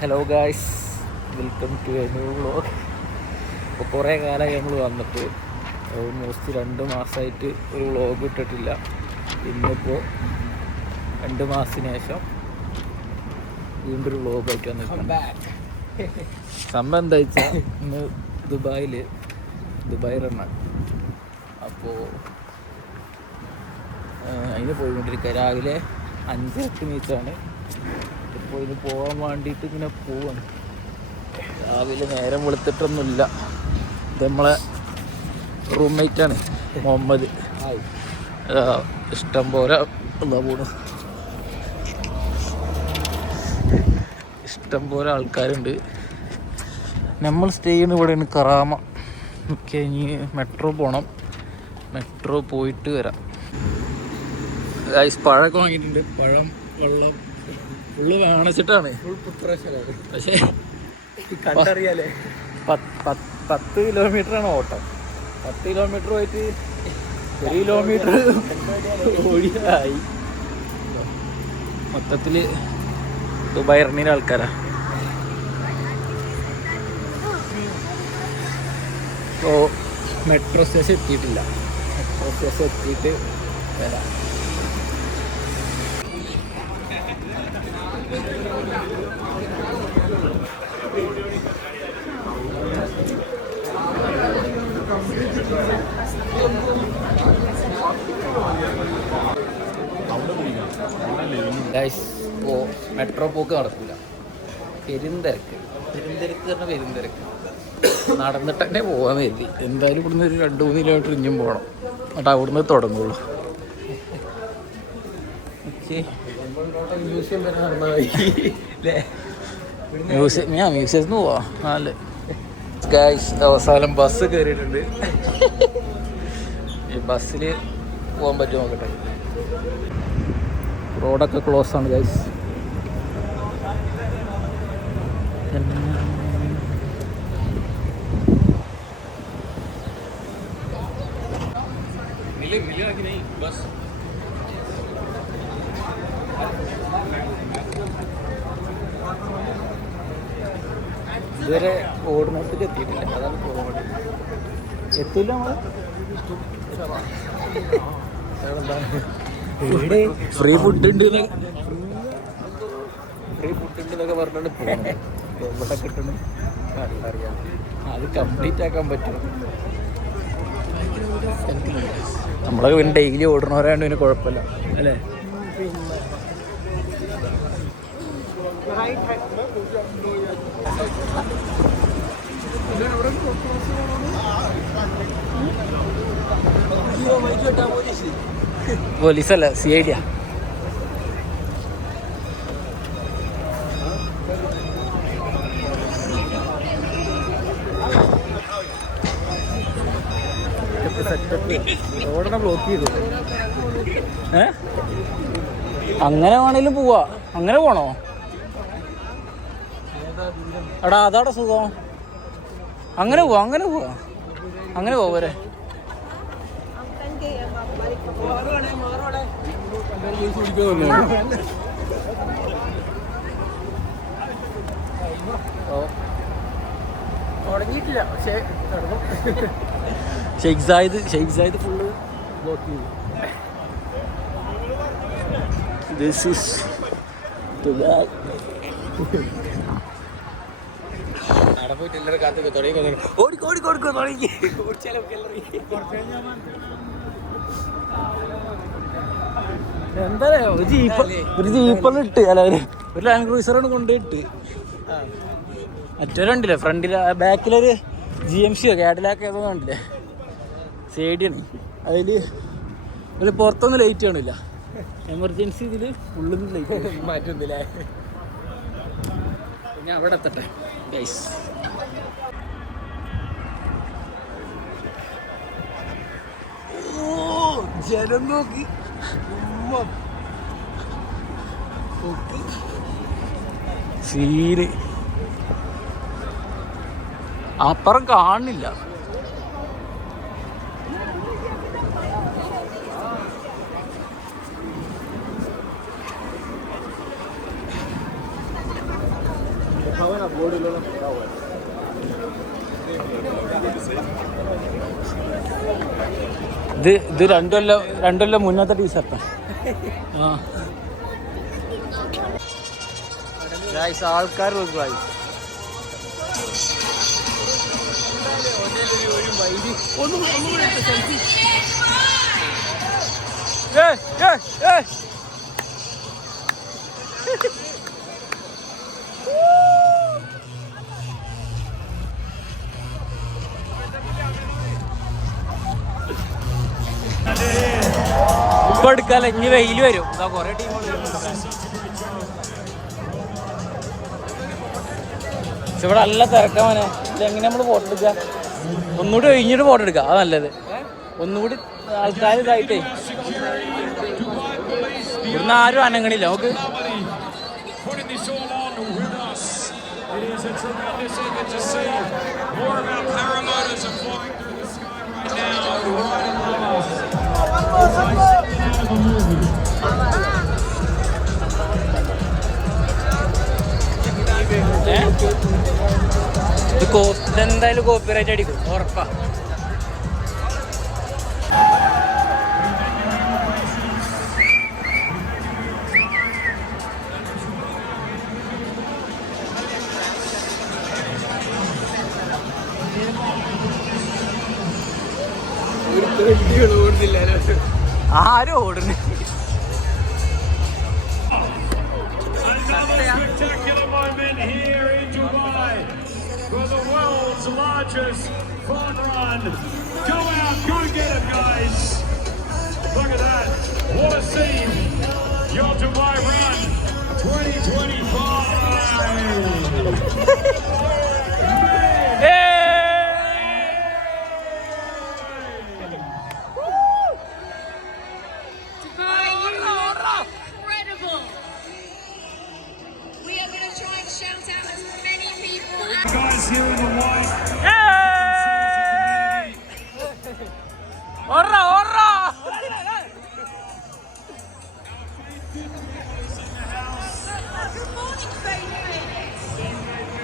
Hello guys welcome to a new vlog ഇപ്പോൾ കുറേ കാലമായി നമ്മൾ വന്നിട്ട്. ഓൾമോസ്റ്റ് രണ്ട് മാസമായിട്ട് ഒരു വ്ളോഗ് ഇട്ടിട്ടില്ല. ഇന്നിപ്പോൾ രണ്ട് മാസത്തിന് ശേഷം വീണ്ടും ഒരു വ്ളോഗായിട്ട് വന്നിട്ടുണ്ട്. സംഭവം എന്താ വെച്ചാൽ ഇന്ന് ദുബായിൽ ദുബായ് റണ്ണാണ് അപ്പോൾ അതിന് പോയിക്കൊണ്ടിരിക്കുക രാവിലെ അഞ്ചരക്ക് നീച്ചാണ് ഇപ്പോൾ ഇത് പോകാൻ വേണ്ടിയിട്ട് ഇങ്ങനെ പോവാണ്. രാവിലെ നേരം വെളുത്തിട്ടൊന്നുമില്ല. ഇത് നമ്മളെ റൂംമേറ്റാണ് മുഹമ്മദ്. ആ, ഇഷ്ടം പോലെ എന്താ പോണു. ഇഷ്ടം പോലെ ആൾക്കാരുണ്ട്. നമ്മൾ സ്റ്റേ ചെയ്യുന്ന ഇവിടെയാണ് കറാമ. ഓക്കെ ഇനി മെട്രോ പോകണം മെട്രോ പോയിട്ട് വരാം. പഴമൊക്കെ വാങ്ങിയിട്ടുണ്ട്. പഴം വെള്ളം ഫുള്ള് വേണച്ചിട്ടാണ് പക്ഷേ കണ്ടറിയാലേ. പത്ത് പത്ത് കിലോമീറ്ററാണ് ഓട്ടം. പത്ത് കിലോമീറ്റർ പോയിട്ട് ഒരു കിലോമീറ്റർ ഓടിയായി മൊത്തത്തിൽ ദുബായ് ഇറങ്ങിയ ആൾക്കാരാ. ഇപ്പോൾ മെട്രോ സ്റ്റേഷൻ എത്തിയിട്ടില്ല. മെട്രോ സ്റ്റേഷൻ എത്തിയിട്ട് വരാം. ഗൈസ് ഇപ്പോൾ മെട്രോ പോക്ക് നടക്കില്ല പെരുന്തിരക്ക് പെരുന്തിരക്ക് പറഞ്ഞാൽ പെരുന്തിരക്ക് നടന്നിട്ട് തന്നെ പോകാൻ കരുതി. എന്തായാലും ഇവിടുന്ന് ഒരു രണ്ട് മൂന്ന് കിലോമീറ്റർ ഇഞ്ഞും പോകണം എന്നിട്ട് അവിടുന്ന് തുടങ്ങുള്ളൂ. മ്യൂസിയം ഞാൻ മ്യൂസിയത്തിന് പോവാ. അല്ലേ ഗൈസ് അവസാനം ബസ് കയറിയിട്ടുണ്ട് ഈ ബസ്സിൽ പോകാൻ പറ്റുമോ നോക്കട്ടെ? റോഡൊക്കെ ക്ലോസ് ആണ് ഗൈസ് ഇതുവരെ ഓടുന്നിടത്തേക്ക് എത്തിയിട്ടില്ല. അതാണ് പോകേണ്ടത് എത്തൂല നമ്മൾ? ഫ്രീ ഫുഡ് ഉണ്ട് ഫ്രീ ഫുഡ് ഉണ്ട് എന്നൊക്കെ പറഞ്ഞിട്ട് പോകുന്നത് എവിടെ കിട്ടണം? അറിയാം. അത് കംപ്ലീറ്റ് ആക്കാൻ പറ്റും. നമ്മളെ പിന്നെ ഡെയിലി ഓടണവരാണ്ട് പിന്നെ കുഴപ്പമില്ല. അല്ലേ? പോലീസല്ല? സി ഐ ഡിയാ? ഏ? അങ്ങനെ വേണേലും പോവാ. അങ്ങനെ പോണോ? എടാ അതാടാ സുഖം. അങ്ങനെ പോവാ അങ്ങനെ പോവാ. അങ്ങനെ പോവരെ തുടങ്ങിയിട്ടില്ല പക്ഷേ Sheikh Zayed Sheikh Zayed full block ചെയ്തു. ദിസ് ദുബായ് അവിടെ പോയിട്ട് എല്ലാവരും കാത്തൊക്കെ തുടങ്ങി ഓടി ഓടി കൊടുക്കോ തുടങ്ങി. ഓടിച്ചാലോ എന്താ ഒരു ജീപ്പ് ഒരു ജീപ്പെല്ലാം ഇട്ട് അല്ല ഒരു ഒരു ലാൻഡ് ക്രൂസറാണ് കൊണ്ടുപോയിട്ട് മറ്റൊരുണ്ടില്ലേ ഫ്രണ്ടിൽ ബാക്കിലൊരു ജി എം സിയോ കാഡിലാക്ക് ഏതോ കണ്ടില്ലേ? സേഡിയാണ് അതിൽ ഒരു പുറത്തൊന്നും ലൈറ്റ് കാണില്ല. എമർജൻസി ഇതിൽ ഉള്ളിൽ ലൈറ്റ് മാറ്റുന്നില്ലേ ഞാൻ അവിടെ എത്തട്ടെ. ഗൈസ് ജനം നോക്കി. സീന് അപ്പുറം കാണില്ല ഇത് ഇത് രണ്ടല്ല രണ്ടല്ല മുന്നത്തെ ടീഷർട്ടാ ആ ഗായ്സ് ആൾക്കാർ നോക്കുക ഗായ്സ് ഒന്നും ഒന്നും കൂടെ എടുത്ത് സെൽഫി ഏയ് എടുക്കാല്ല ഇനി വെയിൽ വരും. കൊറേ ടീമുകൾ പക്ഷെ ഇവിടെ നല്ല തിരക്കാമനെ ഇതെങ്ങനെ നമ്മൾ ഫോട്ടോ എടുക്കുക ഒന്നുകൂടി ഒഴിഞ്ഞിട്ട് ഫോട്ടോ എടുക്കുക അത് നല്ലത്. ഒന്നുകൂടി ആൾക്കാർ ഇതായിട്ടേ. ഇവിടുന്ന് ആരും അനങ്ങണില്ല. നമുക്ക് Oh, my God. ഇതെന്തായാലും കോപ്പിറൈറ്റ് അടിക്കും. ഉറപ്പാ. ആരും ഓടുന്നു largest fun run. Go out, go get it, guys. Look at that. What a scene. Your Dubai run 2025.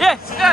ഏ ഏ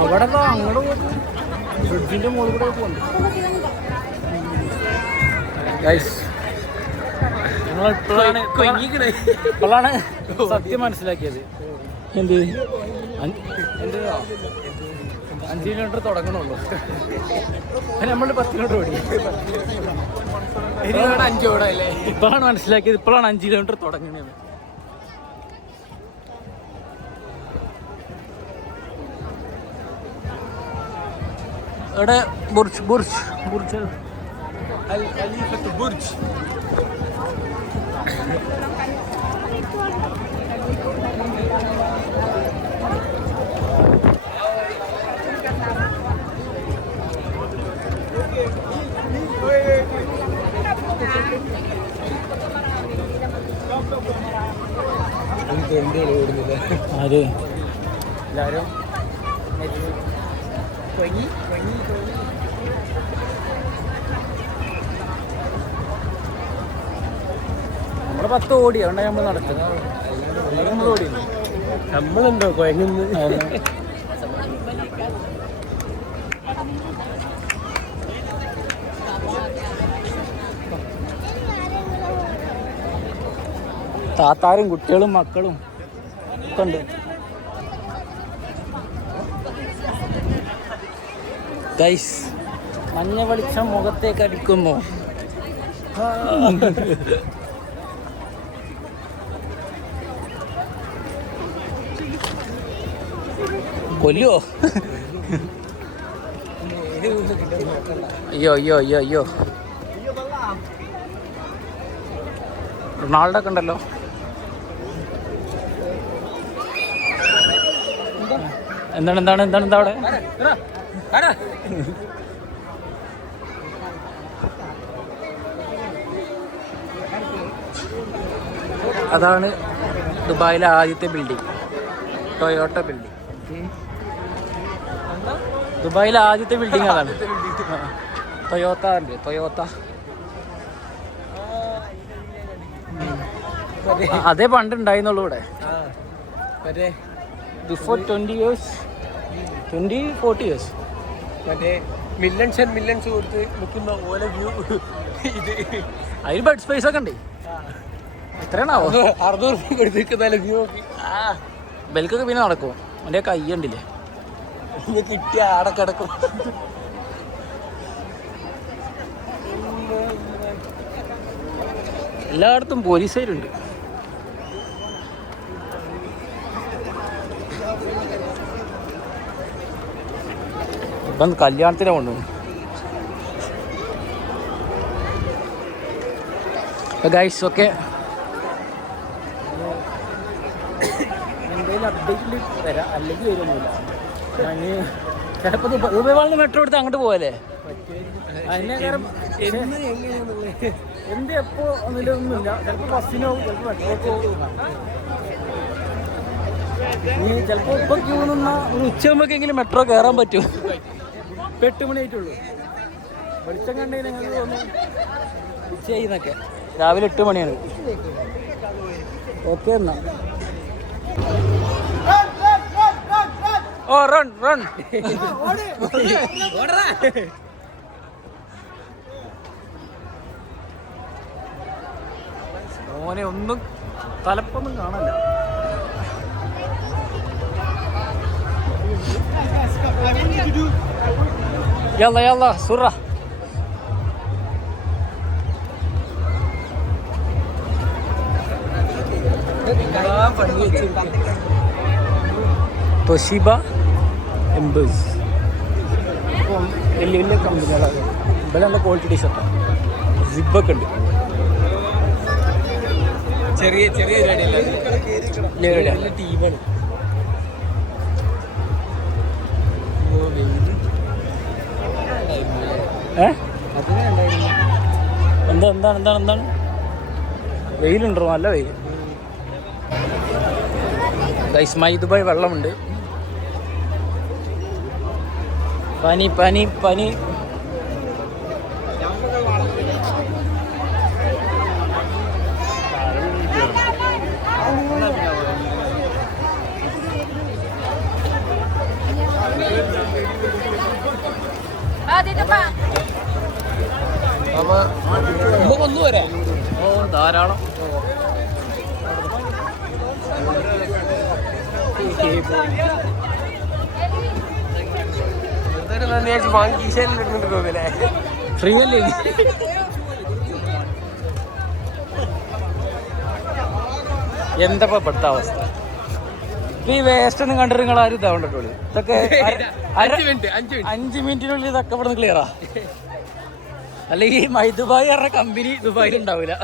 അവിടെ അങ്ങോട്ട് ഫ്രിഡ്ജിന്റെ മുകളിൽ കൂടെ പോകുന്നു ഗൈസ് ഞങ്ങൾ ഇപ്പോഴാണ് സത്യം മനസ്സിലാക്കിയത്. എന്ത്? അഞ്ച് കിലോമീറ്റർ തുടങ്ങണുള്ളൂ. നമ്മൾ പത്ത് കിലോമീറ്റർ ഓടി. ഇപ്പോഴാണ് മനസ്സിലാക്കിയത് ഇപ്പോഴാണ് അഞ്ച് കിലോമീറ്റർ തുടങ്ങണത്. ഇവിടെ ബുർജ് ബുർജ് ബുർജ്. ബുർജ്. അതെ. എല്ലാവരും കൊങ്ങി കൊങ്ങി കൊങ്ങി നമ്മൾ പത്ത് ഓടി അതുകൊണ്ടാണ് നമ്മൾ നടക്കുന്നത്. നമ്മൾ ഓടി നമ്മളുണ്ടോ കൊയങ്ങുന്നത് താത്താരും കുട്ടികളും മക്കളും ഒക്കെ ഉണ്ട്. ഗൈസ് മഞ്ഞ വെളിച്ചം മുഖത്തേക്ക് അടിക്കുന്നു. കൊല്ലോ അയ്യോ അയ്യോ അയ്യോ അയ്യോ. റൊണാൾഡോ ഒക്കെ ഉണ്ടല്ലോ. എന്താണ് എന്താണ് എന്താണ് എന്താ അവിടെ അതാണ് ദുബായിലെ ആദ്യത്തെ ബിൽഡിംഗ് ടൊയോട്ട ബിൽഡിംഗ് ദുബായിലെ ആദ്യത്തെ ബിൽഡിംഗ് അതാണ്. ടൊയോത്ത ഉണ്ട്. ടൊയോത്ത അതേ പണ്ട് ഉണ്ടായിരുന്നുള്ളൂ ഇവിടെ. Before twenty years twenty forty years മറ്റേ മില്യൺസ് ആൻഡ് മില്യൺസ് കൊടുത്ത് നിൽക്കുന്ന ഓല വ്യൂ ഇത് അതിന് ബഡ് സ്പേസ് ഒക്കെ ഉണ്ട്. എത്രയാണാവോ? അറുന്നൂറ് രൂപ കൊടുത്ത് നിൽക്കുന്ന വ്യൂ നോക്കി. ബെൽക്കൊക്കെ പിന്നെ നടക്കും. എന്റെ കൈ ഉണ്ടില്ലേ കിട്ടിയ ആടെ കിടക്കും. എല്ലായിടത്തും പോലീസുകാരുണ്ട്. ഇപ്പം കല്യാണത്തിനെ കൊണ്ടുപോകും ഗൈസ് ഓക്കെ എന്തെങ്കിലും അപ്ഡേറ്റിൽ വരാം. അല്ലെങ്കിൽ വരുമൊന്നുമില്ല ഞാൻ ചിലപ്പോൾ ദുബൈവാളിന് മെട്രോ എടുത്ത് അങ്ങോട്ട് പോകല്ലേ എങ്ങനെയാന്നുള്ളത് എന്ത് എപ്പോ ഒന്നിലൊന്നുമില്ല ചിലപ്പോൾ ബസ്സിനോ ചിലപ്പോൾ മെട്രോക്കോ നീ ചിലപ്പോൾ ഇപ്പൊ ക്യൂ നിന്ന ഒരു ഉച്ചയാകുമ്പോഴെങ്കിലും മെട്രോ കയറാൻ പറ്റും. ഇപ്പൊ എട്ട് മണിയായിട്ടുള്ളൂ വെളിച്ചം കണ്ടേ ഞങ്ങൾക്ക് തോന്നുന്നു. രാവിലെ എട്ട് മണിയാണ് ഓക്കെ എന്നാ. Oh run run. മോനെ ഒന്നും തലപ്പൊന്നും കാണാനില്ല. يلا يلا سرة പണി വെച്ചിരിക്കും തൊഷിബ എംബേഴ്സ് ഇപ്പം വലിയ വലിയ കമ്പനികളാണ് ഇവിടെ നല്ല ക്വാളിറ്റി ടീഷർട്ടാണ് സിബൊക്കെ ഉണ്ട് ചെറിയ ചെറിയ പരിപാടിയല്ല ഇല്ല, ഇല്ല. നല്ല ടീമാണ് ഏ? എന്താ എന്താണ് എന്താണ് എന്താണ്? വെയിലുണ്ടോ? നല്ല വെയിൽ. ഗൈസ്മായി ദുബായ് വെള്ളമുണ്ട്. പനി പനി പനി. നമ്മ നമ്മ ഒന്ന് വരെ? ഓ ധാരാളം. വാങ്ങി തോന്നില്ലേ ഫ്രീ അല്ലേ? എന്താ പെട്ട ഇവിടുത്തെ അവസ്ഥ? ഈ വേസ്റ്റ് ഒന്നും കണ്ടിട്ട് നിങ്ങൾ ആരും ഇതാവണ്ടോളൂ ഇതൊക്കെ അഞ്ച് മിനിറ്റ് അഞ്ച് മിനിറ്റിനുള്ളിൽ ഇതൊക്കെ ഇവിടെ ക്ലിയറാ അല്ലെങ്കിൽ ഈ മൈ ദുബായ് പറഞ്ഞ കമ്പനി ദുബായിൽ ഉണ്ടാവില്ല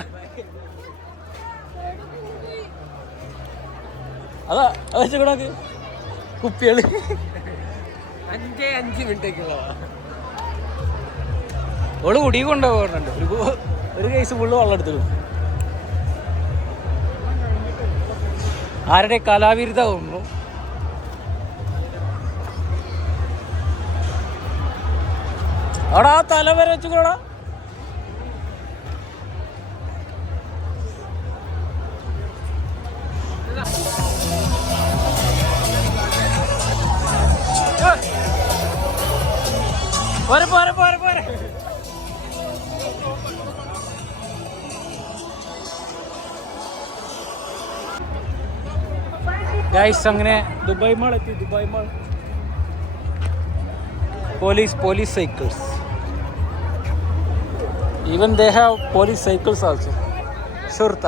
അതാ വെച്ചുകൂടാക്ക് കുപ്പികൾ. അഞ്ചേ അഞ്ച് മിനിറ്റേക്ക് ഓൾ കുടി കൊണ്ടുപോകുന്നുണ്ട് ഒരു ഒരു കേസ് ഫുള്ള് വെള്ളം എടുത്തിടും. ആരുടെ കലാവിരുദ്ധ തോന്നുന്നു? അവിടെ ആ തല വരെ വെച്ചുകൂടാ ഗൈസ് അങ്ങനെ ദുബായ് മാൾ എത്തി. Dubai mall police police cycles even they have police cycles also ഷുർത്ത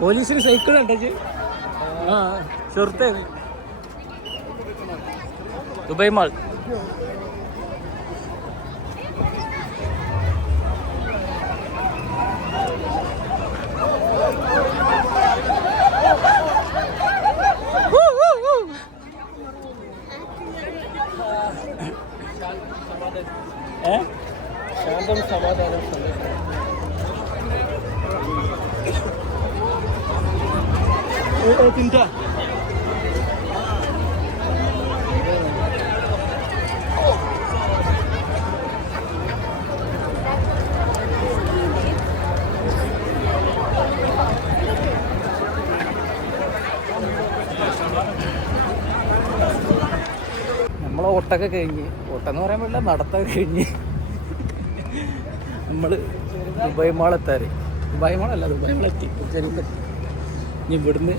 പോലീസിന് സൈക്കിൾ ഉണ്ടോ? ആ ഷുർത്ത ദുബായ് ഓട്ടൊക്കെ കഴിഞ്ഞ്. ഓട്ടം എന്ന് പറയാൻ പറ്റില്ല നടത്തൊക്കെ കഴിഞ്ഞ്. നമ്മൾ ദുബായ് മാളെത്താറ് ദുബായ് മാളല്ല ദുബായ് മാളെത്തി. ചെറിയ ഇനി ഇവിടുന്ന്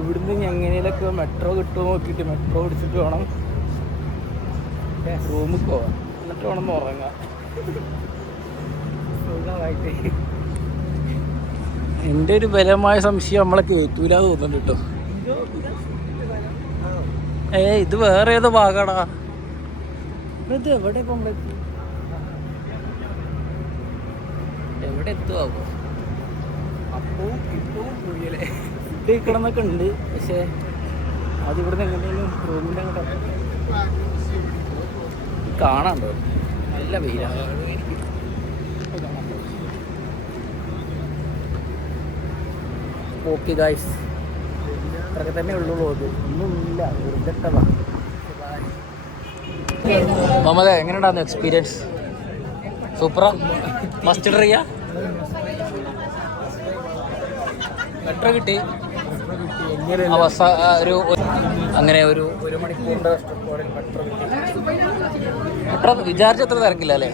ഇവിടുന്ന് എങ്ങനെയൊക്കെ മെട്രോ കിട്ടുമോ നോക്കിയിട്ട് മെട്രോ പിടിച്ചിട്ട് വേണം റൂമിൽ പോവാം എന്നിട്ട് വേണം ഉറങ്ങാം എന്റെ ഒരു ബലമായ സംശയം നമ്മളെ കേട്ടൂല തോന്നുന്നുണ്ട് കേട്ടോ. ഏ ഇത് വേറെ ഏതോ ഭാഗാടാ. ഇത് എവിടെ എവിടെ എത്തുവാകോ അപ്പവും ഇപ്പവും കുഴിയല്ലേ ഫുഡ് കഴിക്കണമെന്നൊക്കെ ഉണ്ട് പക്ഷേ നിന്ന് എങ്ങനെയും റൂമിന്റെ അങ്ങോട്ട് കാണാണ്ടോ നല്ല വെയിലാണ് ഓക്കെ ഗായ്സ് അത്രയൊക്കെ തന്നെ ഉള്ളൂ അത് ഒന്നുമില്ല വെറുതെട്ടതാ എങ്ങനെ എങ്ങനെയുണ്ടായിരുന്നു എക്സ്പീരിയൻസ് സൂപ്പറാ. മസ്റ്റ് ട്രൈ എത്ര കിട്ടി? അവസ്ഥ ഒരു അങ്ങനെ ഒരു ഒരു മണിക്കൂറിന്റെ മെട്രോ കിട്ടി. മെട്രോ വിചാരിച്ച അത്ര തിരക്കില്ല അല്ലേ?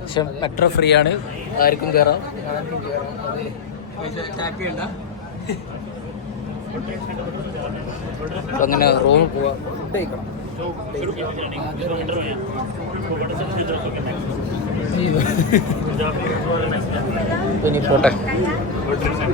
പക്ഷെ മെട്രോ ഫ്രീ ആണ്. ആർക്കും കയറാം ആർക്കും കയറാം അപ്പൊ അങ്ങനെ റൂമിൽ പോവാം. ഫുഡ് കഴിക്കണം ഇനി പോട്ടെ.